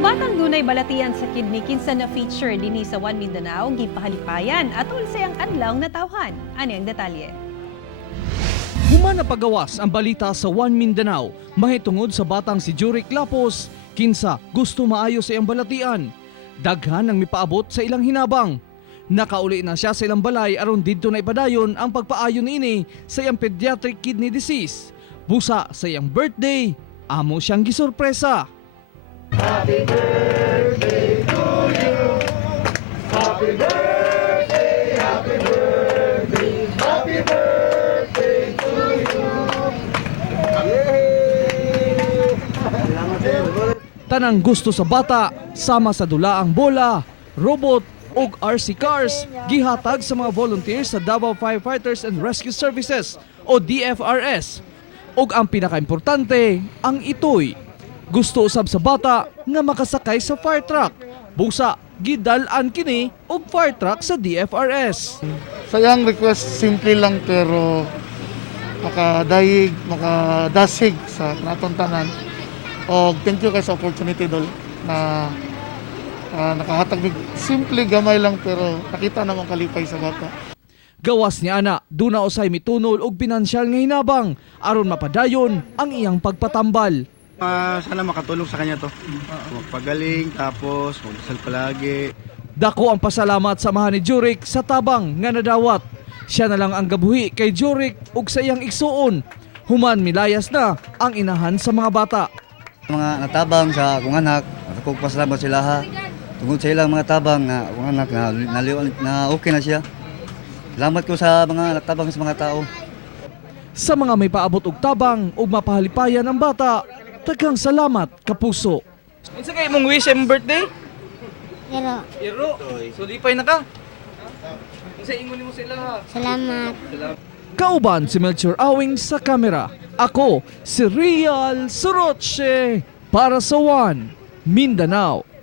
Ang batang dunay balatian sa kidney kinsa na feature dinhi sa One Mindanao gipahalipayan atol sayang adlaw natawhan. Ani ang detalye. Human na pagawas ang balita sa One Mindanao mahitungod sa batang si Juric Lapos kinsa gusto maayo sa iyang balatian. Daghan ang mipaabot sa ilang hinabang. Nakauli na siya sa ilang balay aron didto na ipadayon ang pagpaayo niini sa iyang pediatric kidney disease. Busa sa iyang birthday, amo siyang gisurpresa. Happy birthday to you. Happy birthday, happy birthday, happy birthday to you. Tanang gusto sa bata, sama sa dulaang bola, robot ug RC cars, gihatag sa mga volunteers sa Davao Firefighters and Rescue Services o DFRS. Ug ang pinakaimportante, ang itoy. Gusto usab sa bata nga makasakay sa fire truck. Busa, gidal-an kini og fire truck sa DFRS. Sayang request, simple lang pero makadayig, makadasig sa natong tanan. O thank you kay sa opportunity dol na nakahatag mig simple gamay lang pero nakita namang kalipay sa bata. Gawas ni ana, duna usay mitunol og pinansyal nga hinabang aron mapadayon ang iyang pagpatambal. Sana makatulong sa kanya to. Magpagaling tapos magdasal palagi. Dako ang pasalamat sa amahan ni Juric sa tabang nga nadawat. Siya na lang ang gabuhi kay Juric ug sa iyang igsuon. Human milayas na ang inahan sa mga bata. Mga natabang sa akong anak, ako pasalamat sila ha. Tungod sa ilang mga tabang na akong anak na okay na siya. Salamat ko sa mga natabang sa mga tao. Sa mga may paabot og tabang ug mapahalipayan ang bata, taghang salamat kapuso. Unsa kay imong wish im birthday? Pero, Iro. So lipay na ka. Unsa ingon nimo sila ha? salamat. Kauban si Melchor Awing sa kamera. Ako si Real Soroche para sa One Mindanao.